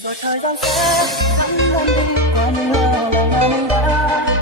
rồi thời gian sẽ thấm lên đi qua những lỡ lời mà mình đã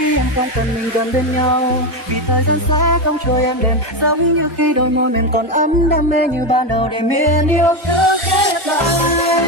khi em không cần mình gần bên nhau, vì thời gian sẽ không trôi em đêm, giống như khi đôi môi mềm còn ấm đam mê như ban đầu để miên yêu nhớ khép lại.